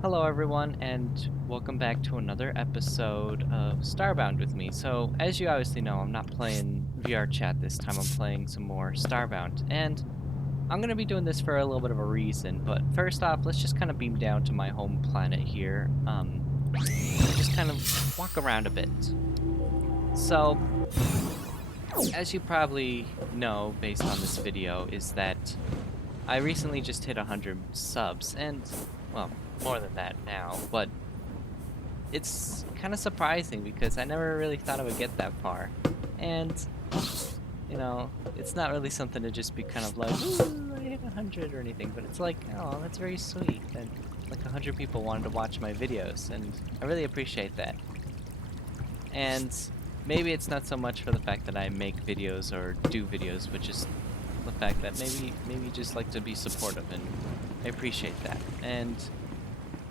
Hello everyone, and welcome back to another episode of Starbound with me. So, as you obviously know, I'm not playing VR chat this time, I'm playing some more Starbound. And I'm going to be doing this for a little bit of a reason, but first off, let's just kind of beam down to my home planet here. Just kind of walk around a bit. So, as you probably know based on this video, is that I recently just hit 100 subs, and, well, more than that now, but it's kind of surprising because I never really thought I would get that far. And, it's not really something to just be kind of like, ooh, I hit 100 or anything, but it's like, oh, that's very sweet. And like 100 people wanted to watch my videos, and I really appreciate that. And maybe it's not so much for the fact that I make videos or do videos, but just the fact that maybe you just like to be supportive, and I appreciate that. And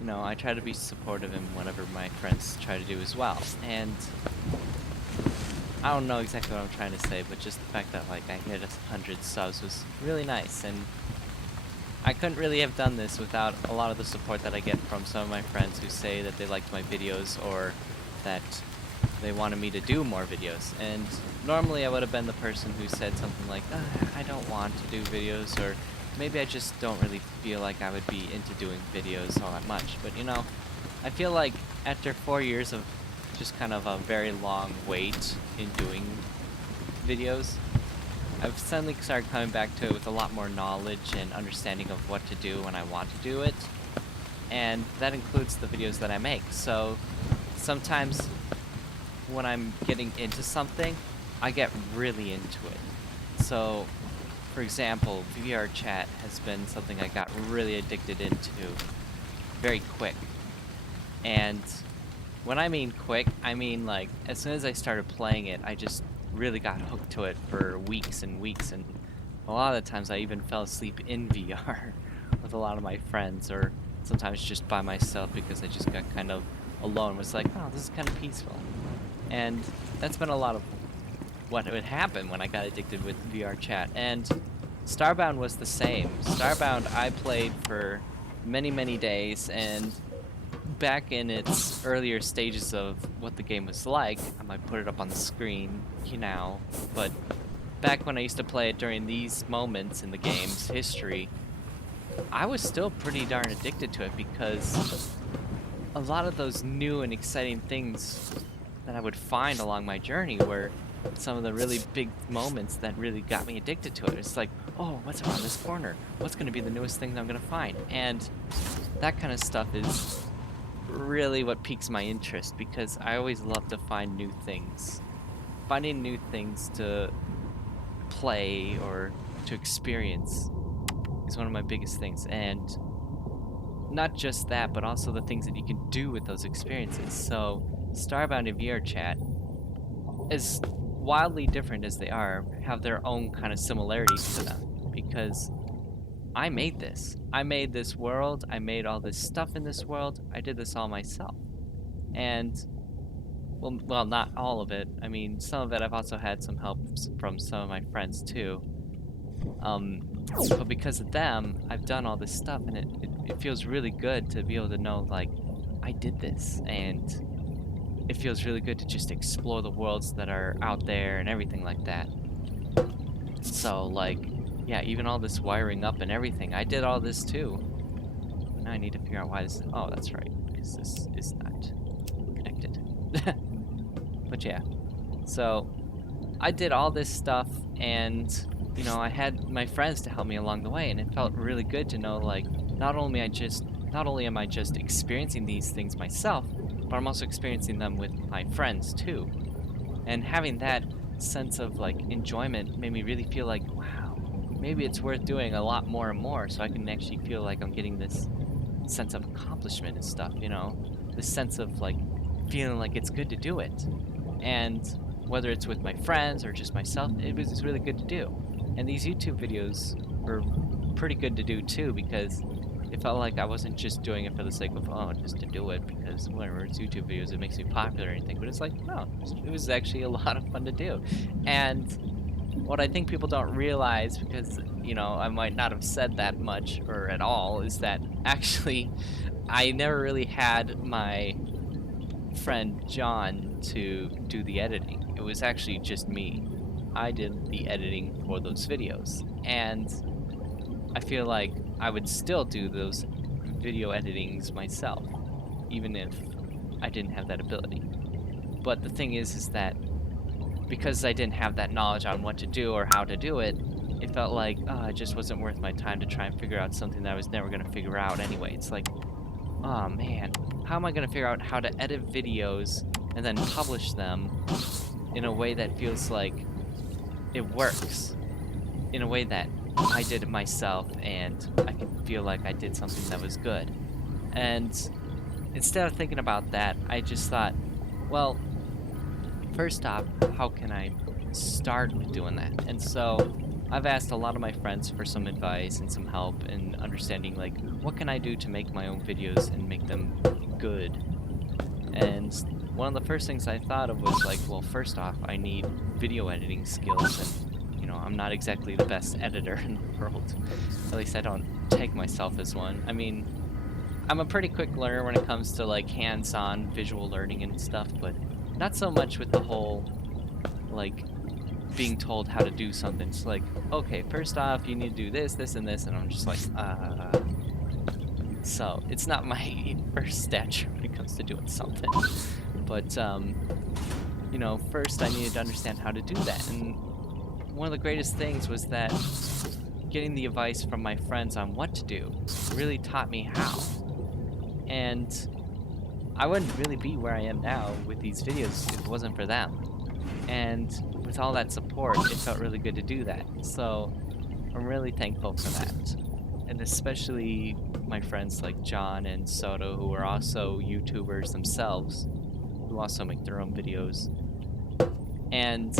I try to be supportive in whatever my friends try to do as well. And I don't know exactly what I'm trying to say, but just the fact that like I hit 100 subs was really nice, and I couldn't really have done this without a lot of the support that I get from some of my friends who say that they liked my videos or that they wanted me to do more videos. And normally I would have been the person who said something like, I don't want to do videos, or maybe I just don't really feel like I would be into doing videos all that much. But I feel like after 4 years of just kind of a very long wait in doing videos, I've suddenly started coming back to it with a lot more knowledge and understanding of what to do when I want to do it. And that includes the videos that I make. So sometimes when I'm getting into something, I get really into it. So, for example, VR chat has been something I got really addicted into very quick. And when I mean quick, I mean like as soon as I started playing it, I just really got hooked to it for weeks and weeks, and a lot of the times I even fell asleep in VR with a lot of my friends, or sometimes just by myself because I just got kind of alone. It was like, oh, this is kind of peaceful. And that's been a lot of what would happen when I got addicted with VR chat. And Starbound was the same. Starbound I played for many, many days, and back in its earlier stages of what the game was like, I might put it up on the screen now, but back when I used to play it during these moments in the game's history, I was still pretty darn addicted to it because a lot of those new and exciting things that I would find along my journey were some of the really big moments that really got me addicted to it. It's like, oh, what's around this corner? What's going to be the newest thing that I'm going to find? And that kind of stuff is really what piques my interest, because I always love to find new things. Finding new things to play or to experience is one of my biggest things. And not just that, but also the things that you can do with those experiences. So Starbound and VR chat, as wildly different as they are, have their own kind of similarities to them, because I made this. I made this world. I made all this stuff in this world. I did this all myself. And, well, not all of it. I mean, some of it I've also had some help from some of my friends too. But because of them, I've done all this stuff, and it feels really good to be able to know, like, I did this, and it feels really good to just explore the worlds that are out there and everything like that. So, like, yeah, even all this wiring up and everything, I did all this too. Now I need to figure out why this, oh, that's right, because this is not connected. But yeah, so I did all this stuff, and I had my friends to help me along the way, and it felt really good to know, like, not only am I just experiencing these things myself, but I'm also experiencing them with my friends too. And having that sense of like enjoyment made me really feel like, wow, maybe it's worth doing a lot more and more, so I can actually feel like I'm getting this sense of accomplishment and stuff, this sense of like feeling like it's good to do it. And whether it's with my friends or just myself, it's really good to do. And these YouTube videos were pretty good to do too, because it felt like I wasn't just doing it for the sake of, oh, just to do it, because whenever it's YouTube videos, it makes me popular or anything. But it's like, no, it was actually a lot of fun to do. And what I think people don't realize, because, I might not have said that much or at all, is that actually I never really had my friend John to do the editing. It was actually just me. I did the editing for those videos, and I feel like I would still do those video editings myself, even if I didn't have that ability. But the thing is that because I didn't have that knowledge on what to do or how to do it, it felt like it just wasn't worth my time to try and figure out something that I was never going to figure out anyway. It's like, oh man, how am I going to figure out how to edit videos and then publish them in a way that feels like it works, in a way that I did it myself and I can feel like I did something that was good. And instead of thinking about that, I just thought, well, first off, how can I start with doing that? And so I've asked a lot of my friends for some advice and some help in understanding, like, what can I do to make my own videos and make them good? And one of the first things I thought of was like, well, first off, I need video editing skills, and I'm not exactly the best editor in the world. At least I don't take myself as one. I mean, I'm a pretty quick learner when it comes to like hands-on visual learning and stuff, but not so much with the whole like being told how to do something. It's like, okay, first off, you need to do this, this, and this, and I'm just like, So it's not my first stature when it comes to doing something. But first I needed to understand how to do that, and one of the greatest things was that getting the advice from my friends on what to do really taught me how. And I wouldn't really be where I am now with these videos if it wasn't for them. And with all that support, it felt really good to do that. So I'm really thankful for that. And especially my friends like John and Soto, who are also YouTubers themselves, who also make their own videos. And,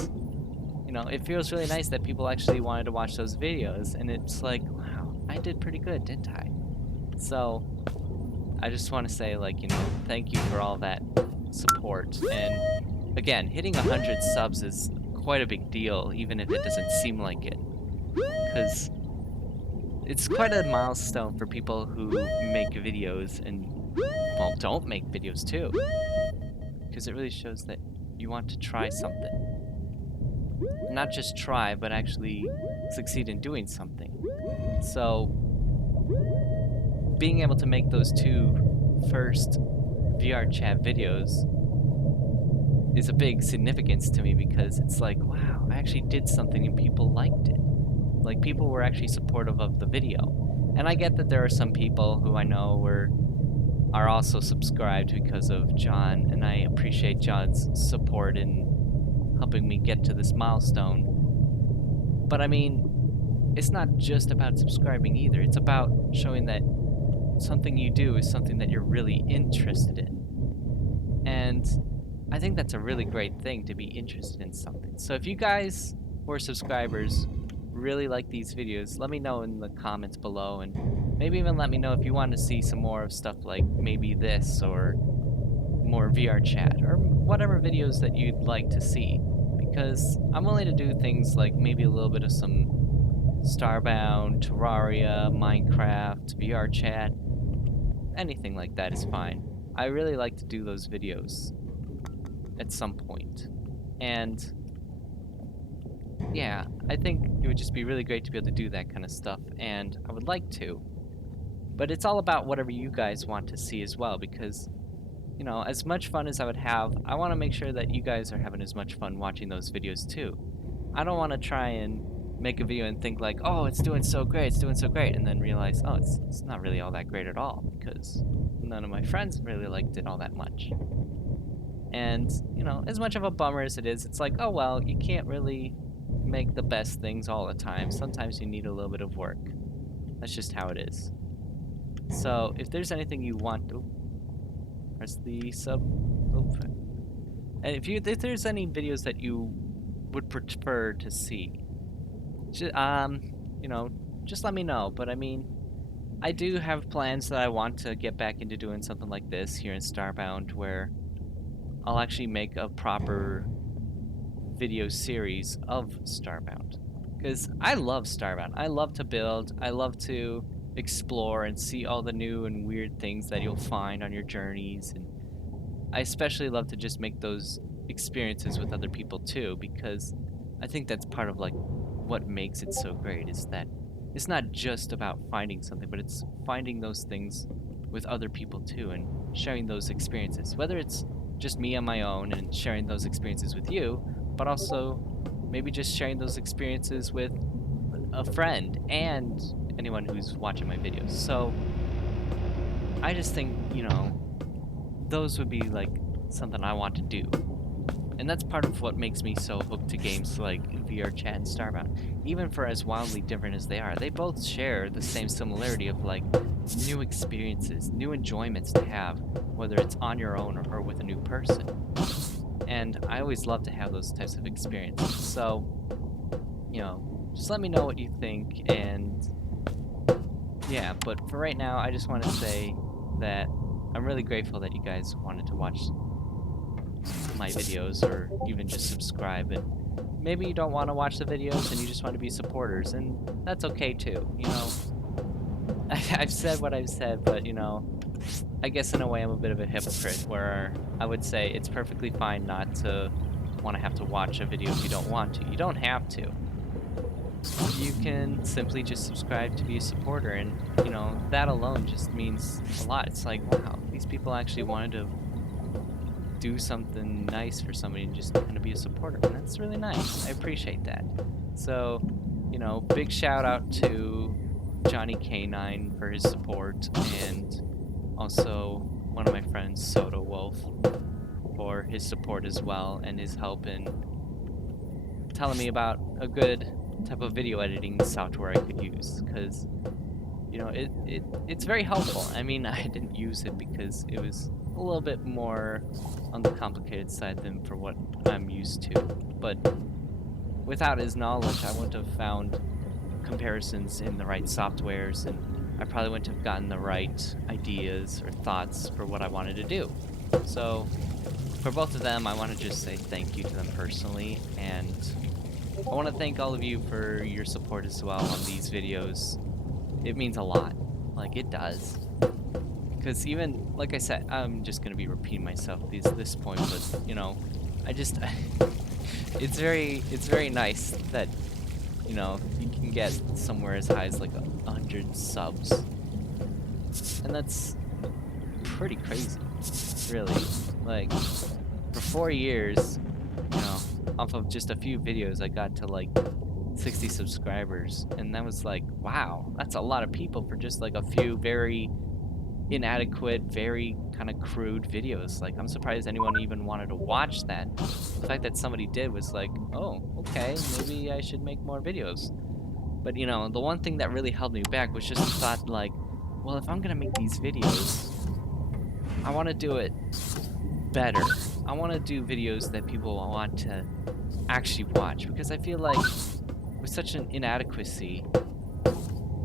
it feels really nice that people actually wanted to watch those videos. And it's like, wow, I did pretty good, didn't I? So I just want to say, like, thank you for all that support. And again, hitting 100 subs is quite a big deal, even if it doesn't seem like it. Because it's quite a milestone for people who make videos and, well, don't make videos too. Because it really shows that you want to try something. Not just try, but actually succeed in doing something. So being able to make those two first VR chat videos is a big significance to me, because it's like, wow, I actually did something and people liked it. Like, people were actually supportive of the video. And I get that there are some people who I know are also subscribed because of John, and I appreciate John's support in helping me get to this milestone. But I mean, it's not just about subscribing either. It's about showing that something you do is something that you're really interested in. And I think that's a really great thing, to be interested in something. So if you guys who are subscribers really like these videos, let me know in the comments below, and maybe even let me know if you want to see some more of stuff like maybe this, or more VR chat, or whatever videos that you'd like to see, because I'm willing to do things like maybe a little bit of some Starbound, Terraria, Minecraft, VR chat, anything like that is fine. I really like to do those videos at some point. And yeah, I think it would just be really great to be able to do that kind of stuff, and I would like to. But it's all about whatever you guys want to see as well, because, as much fun as I would have, I want to make sure that you guys are having as much fun watching those videos too. I don't want to try and make a video and think like, oh, it's doing so great, and then realize, oh, it's not really all that great at all, because none of my friends really liked it all that much. And, as much of a bummer as it is, it's like, oh well, you can't really make the best things all the time. Sometimes you need a little bit of work. That's just how it is. So if there's anything you want to press the sub, and if there's any videos that you would prefer to see, just let me know. But I mean, I do have plans that I want to get back into doing something like this here in Starbound, where I'll actually make a proper video series of Starbound, because I love Starbound. I love to build. I love to explore and see all the new and weird things that you'll find on your journeys. And I especially love to just make those experiences with other people too, because I think that's part of like what makes it so great is that it's not just about finding something, but it's finding those things with other people too and sharing those experiences. Whether it's just me on my own and sharing those experiences with you, but also maybe just sharing those experiences with a friend and anyone who's watching my videos. So I just think, those would be like something I want to do. And that's part of what makes me so hooked to games like VR Chat and Starbound. Even for as wildly different as they are, they both share the same similarity of like new experiences, new enjoyments to have, whether it's on your own or with a new person. And I always love to have those types of experiences. So, just let me know what you think. And yeah, but for right now, I just want to say that I'm really grateful that you guys wanted to watch my videos or even just subscribe. And maybe you don't want to watch the videos and you just want to be supporters, and that's okay too. I've said what I've said, but I guess in a way I'm a bit of a hypocrite where I would say it's perfectly fine not to want to have to watch a video if you don't want to. You don't have to. You can simply just subscribe to be a supporter, and that alone just means a lot. It's like, wow, these people actually wanted to do something nice for somebody and just kind of be a supporter, and that's really nice. I appreciate that. So, big shout out to JohnieCanine for his support, and also one of my friends, Sotowolf, for his support as well and his help in telling me about a good type of video editing software I could use, because it's very helpful. I mean, I didn't use it because it was a little bit more on the complicated side than for what I'm used to, but without his knowledge I wouldn't have found comparisons in the right softwares, and I probably wouldn't have gotten the right ideas or thoughts for what I wanted to do. So for both of them, I want to just say thank you to them personally, and I want to thank all of you for your support as well on these videos. It means a lot. Like, it does. Because even, like I said, I'm just going to be repeating myself at this point, but, I just, it's very nice that, you can get somewhere as high as like 100 subs. And that's pretty crazy, really. Like, for 4 years, off of just a few videos, I got to like 60 subscribers, and that was like, wow, that's a lot of people for just like a few very inadequate, very kind of crude videos. Like, I'm surprised anyone even wanted to watch that. The fact that somebody did was like, oh, okay, maybe I should make more videos. But the one thing that really held me back was just the thought, like, well, if I'm gonna make these videos, I want to do it better. I want to do videos that people want to actually watch, because I feel like with such an inadequacy,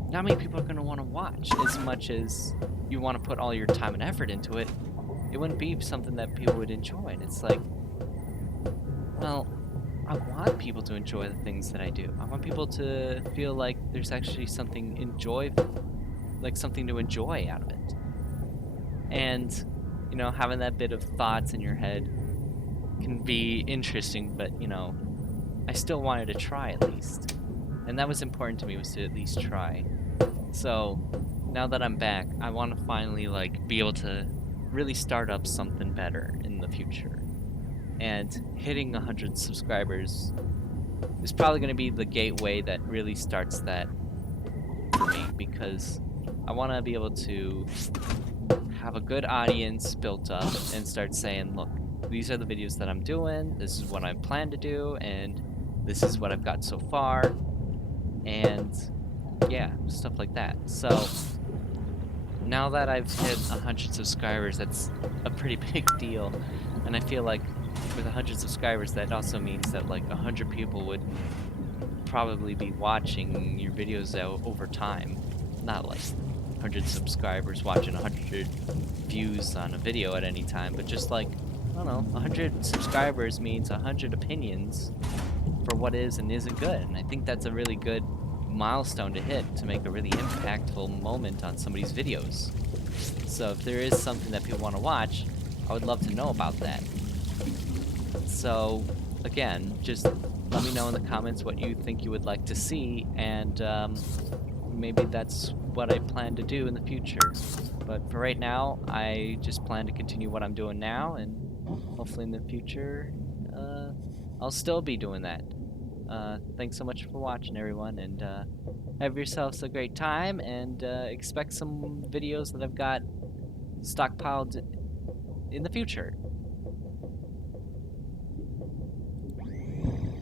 not many people are going to want to watch. As much as you want to put all your time and effort into it, it wouldn't be something that people would enjoy. And it's like, well, I want people to enjoy the things that I do. I want people to feel like there's actually something something to enjoy out of it. And having that bit of thoughts in your head can be interesting, but I still wanted to try at least. And that was important to me, was to at least try. So now that I'm back, I want to finally be able to really start up something better in the future. And hitting 100 subscribers is probably going to be the gateway that really starts that for me, because I want to be able to have a good audience built up and start saying, look, these are the videos that I'm doing, this is what I plan to do, and this is what I've got so far, and yeah, stuff like that. So now that I've hit 100 subscribers, that's a pretty big deal, and I feel like with 100 subscribers, that also means that 100 people would probably be watching your videos over time, not 100 subscribers watching 100 views on a video at any time, but just I don't know, 100 subscribers means 100 opinions for what is and isn't good, and I think that's a really good milestone to hit to make a really impactful moment on somebody's videos. So if there is something that people want to watch, I would love to know about that. So again, just let me know in the comments what you think you would like to see, and maybe that's what I plan to do in the future. But for right now, I just plan to continue what I'm doing now, and hopefully in the future, I'll still be doing that. Thanks so much for watching, everyone, and have yourselves a great time, and expect some videos that I've got stockpiled in the future.